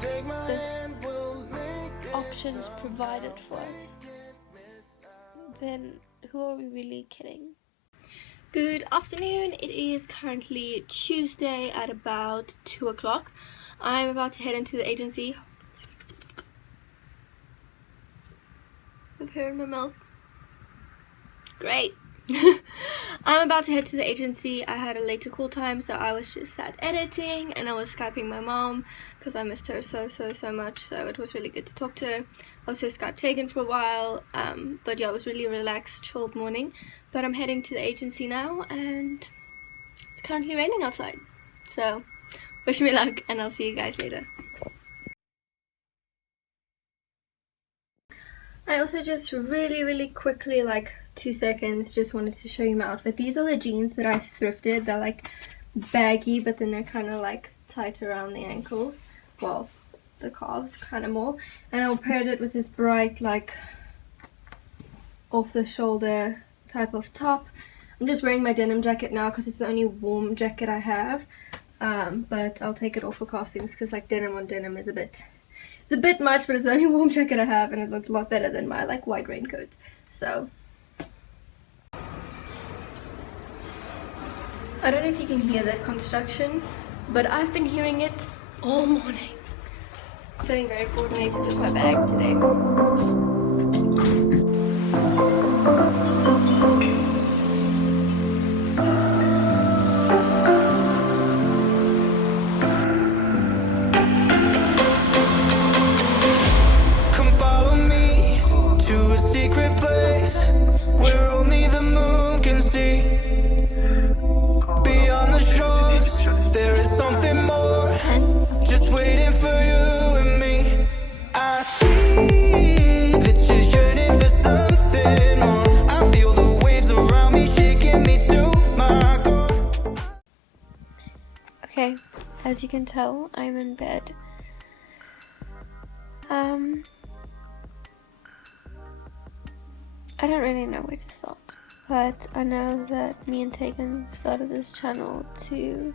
there's options provided for us, then who are we really kidding? Good afternoon. It is currently Tuesday at about 2 o'clock. I'm about to head into the agency. I've hair in my mouth. Great. I'm about to head to the agency. I had a later call time, so I was just sat editing and I was Skyping my mom because I missed her so much, so it was really good to talk to her. I also Skyped Taygen for a while, but yeah, it was really relaxed, chilled morning. But I'm heading to the agency now and it's currently raining outside, so wish me luck and I'll see you guys later. I also just really quickly, like 2 seconds, just wanted to show you my outfit. These are the jeans that I've thrifted. They're like baggy, but then they're kind of like tight around the ankles, well, the calves kind of more, and I'll pair it with this bright like off the shoulder type of top. I'm just wearing my denim jacket now because it's the only warm jacket I have, but I'll take it off for castings because like denim on denim is a bit much, but it's the only warm jacket I have and it looks a lot better than my like white raincoat. So I don't know if you can hear that construction, but I've been hearing it all morning. Feeling very coordinated with my bag today. Okay, as you can tell, I'm in bed. I don't really know where to start, but I know that me and Taygen started this channel to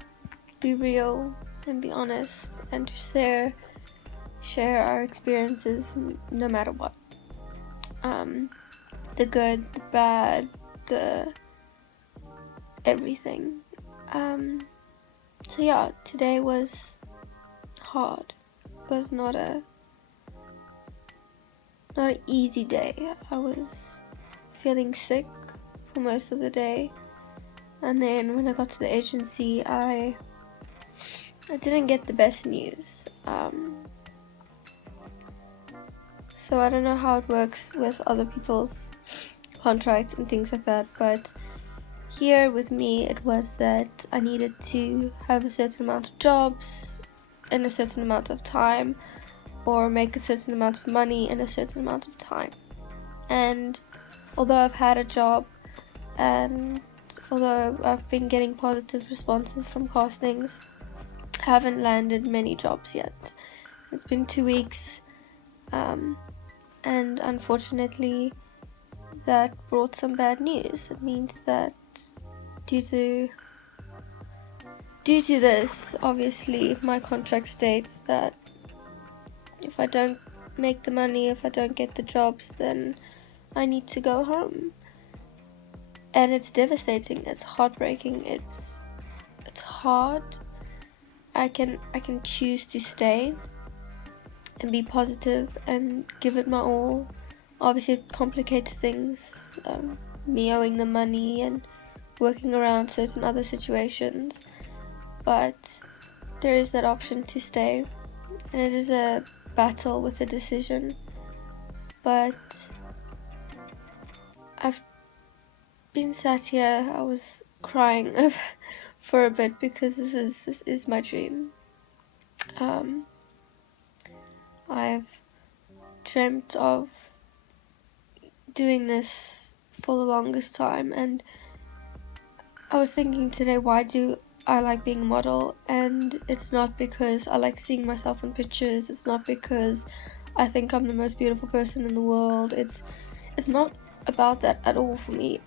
be real and be honest and to share our experiences no matter what. The good, the bad, the everything. So yeah, today was hard. It was not an easy day. I was feeling sick for most of the day, and then when I got to the agency, I didn't get the best news. So I don't know how it works with other people's contracts and things like that, but here with me it was that I needed to have a certain amount of jobs in a certain amount of time, or make a certain amount of money in a certain amount of time. And although I've had a job and although I've been getting positive responses from castings, I haven't landed many jobs yet. It's been 2 weeks, and unfortunately that brought some bad news. It means that due to this, obviously my contract states that if I don't make the money, if I don't get the jobs, then I need to go home. And it's devastating, it's heartbreaking, it's hard. I can choose to stay and be positive and give it my all. Obviously it complicates things, me owing the money and working around certain other situations, but there is that option to stay, and it is a battle with a decision. But I've been sat here, I was crying for a bit because this is my dream. I've dreamt of doing this for the longest time, and I was thinking today, why do I like being a model? And it's not because I like seeing myself in pictures, it's not because I think I'm the most beautiful person in the world, it's not about that at all for me.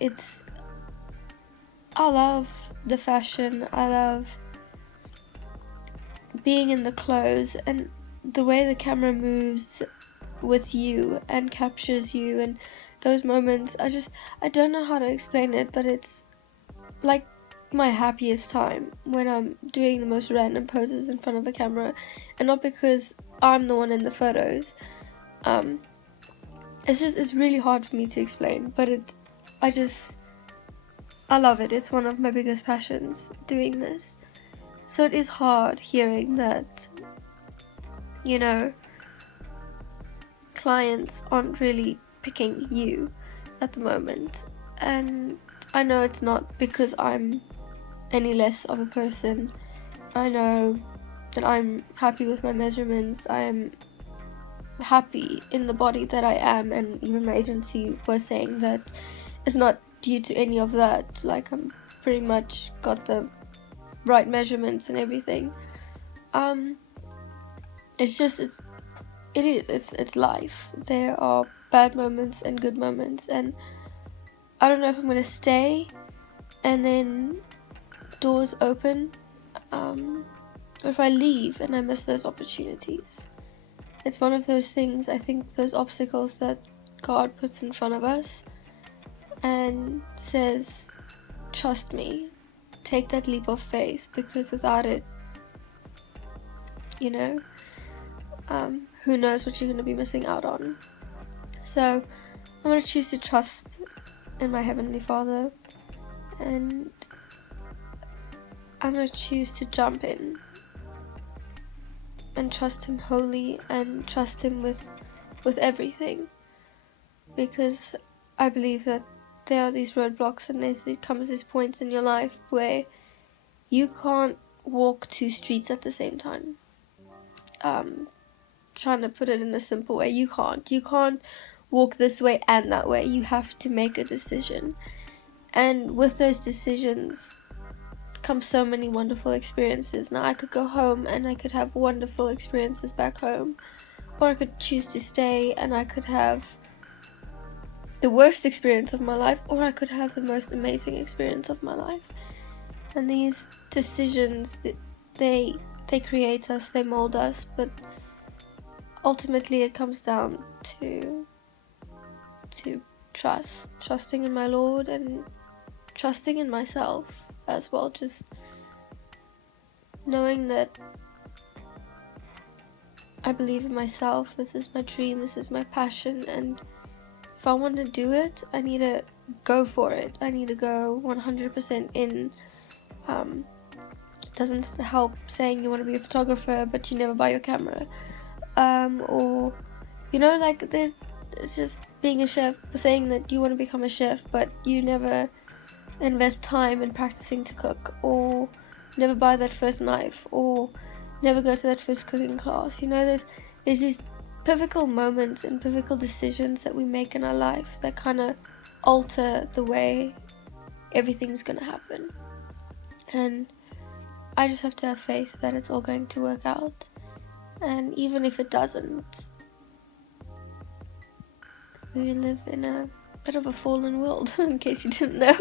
I love the fashion, I love being in the clothes, and the way the camera moves with you and captures you, and those moments, I don't know how to explain it, but it's like my happiest time when I'm doing the most random poses in front of a camera, and not because I'm the one in the photos. It's really hard for me to explain, but I love it. It's one of my biggest passions, doing this. So it is hard hearing that, you know, clients aren't really picking you at the moment. And I know it's not because I'm any less of a person. I know that I'm happy with my measurements. I am happy in the body that I am, and even my agency was saying that it's not due to any of that. Like, I'm pretty much got the right measurements and everything. It's life. There are bad moments and good moments, and I don't know if I'm gonna stay and then doors open, or if I leave and I miss those opportunities. It's one of those things, I think, those obstacles that God puts in front of us and says, trust me, take that leap of faith, because without it, you know, who knows what you're going to be missing out on. So I'm going to choose to trust in my Heavenly Father, and I'm going to choose to jump in and trust Him wholly, and trust Him with everything, because I believe that there are these roadblocks, and there comes these points in your life where you can't walk two streets at the same time. Trying to put it in a simple way, you can't walk this way and that way. You have to make a decision, and with those decisions come so many wonderful experiences. Now I could go home and I could have wonderful experiences back home, or I could choose to stay and I could have the worst experience of my life, or I could have the most amazing experience of my life. And these decisions, they create us, they mold us, but ultimately it comes down to trusting in my Lord, and trusting in myself as well, just knowing that I believe in myself. This is my dream, this is my passion, and if I want to do it, I need to go for it. I need to go 100% in. Doesn't help saying you want to be a photographer but you never buy your camera, or you know, like, it's just being a chef, saying that you want to become a chef but you never invest time in practicing to cook, or never buy that first knife, or never go to that first cooking class. You know, there's these pivotal moments and pivotal decisions that we make in our life that kind of alter the way everything's gonna happen. And I just have to have faith that it's all going to work out. And even if it doesn't, we live in a bit of a fallen world, in case you didn't know.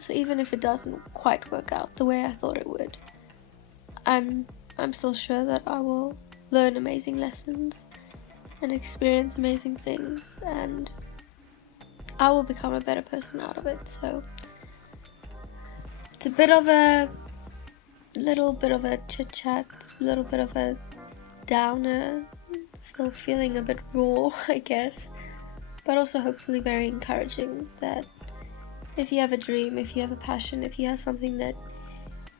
So even if it doesn't quite work out the way I thought it would, I'm still sure that I will learn amazing lessons and experience amazing things, and I will become a better person out of it. So it's a bit of a little bit of a chit chat, a little bit of a downer, still feeling a bit raw, I guess, but also hopefully very encouraging, that if you have a dream, if you have a passion, if you have something that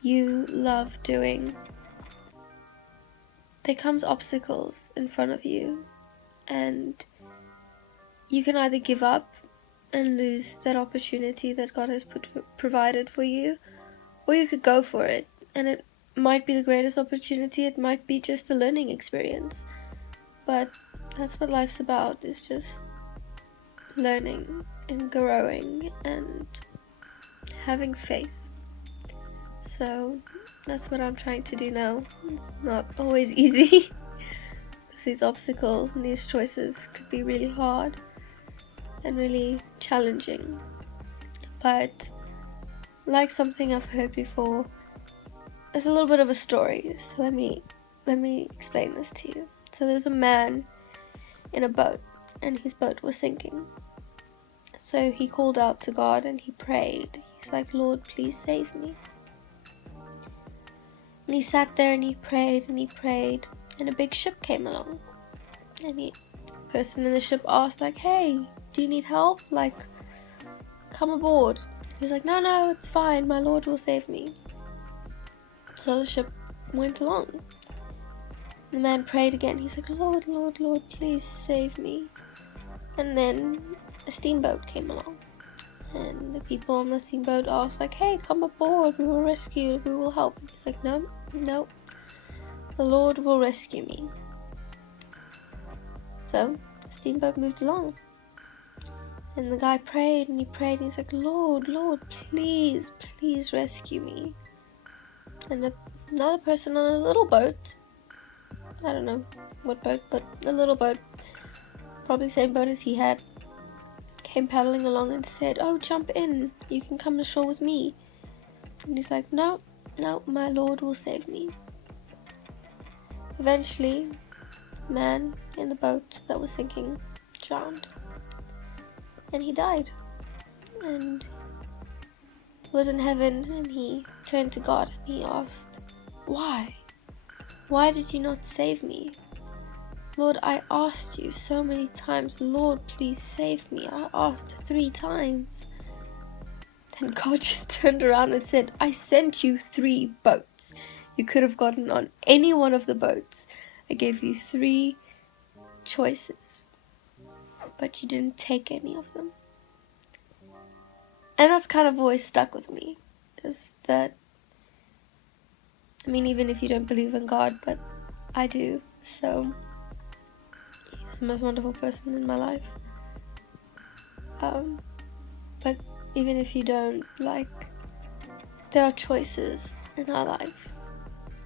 you love doing, there comes obstacles in front of you, and you can either give up and lose that opportunity that God has provided for you, or you could go for it, and it might be the greatest opportunity, it might be just a learning experience, but that's what life's about, is just learning and growing and having faith. So that's what I'm trying to do now. It's not always easy, because these obstacles and these choices could be really hard and really challenging, but like something I've heard before, it's a little bit of a story, so let me let me explain this to you. So there's a man in a boat, and his boat was sinking. So he called out to God and he prayed. He's like, Lord, please save me. And he sat there and he prayed and he prayed, and a big ship came along. And the person in the ship asked, like, hey, do you need help? Like, come aboard. He was like, no, it's fine. My Lord will save me. So the ship went along. The man prayed again. He's like, Lord, please save me. And then a steamboat came along. And the people on the steamboat asked, like, hey, come aboard. We will rescue you. We will help. And he's like, no. The Lord will rescue me. So the steamboat moved along. And the guy prayed and he prayed. And he's like, Lord, please rescue me. And another person on a little boat, I don't know what boat, but a little boat, probably the same boat as he had, came paddling along and said, oh, jump in, you can come ashore with me. And he's like, no, my Lord will save me. Eventually, the man in the boat that was sinking drowned, and he died, and he was in heaven, and he turned to God and he asked, why did you not save me? Lord, I asked you so many times, Lord, please save me. I asked 3 times. Then God just turned around and said, I sent you 3 boats. You could have gotten on any one of the boats. I gave you 3 choices, but you didn't take any of them. And that's kind of always stuck with me, is that, I mean, even if you don't believe in God, but I do, so he's the most wonderful person in my life. But even if you don't, like, there are choices in our life,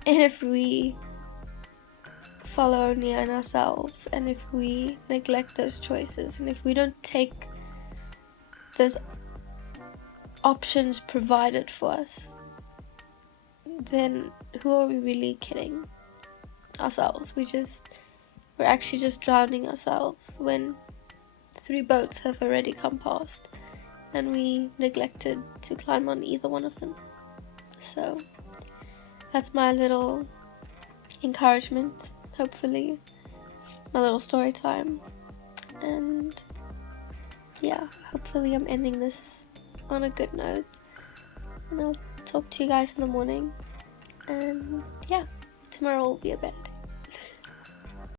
and if we follow only in ourselves, and if we neglect those choices, and if we don't take those options provided for us, then who are we really kidding? Ourselves. We're actually just drowning ourselves when 3 boats have already come past and we neglected to climb on either one of them. So that's my little encouragement, hopefully, my little story time. And yeah, hopefully I'm ending this on a good note, and I'll talk to you guys in the morning. And yeah, tomorrow will be a better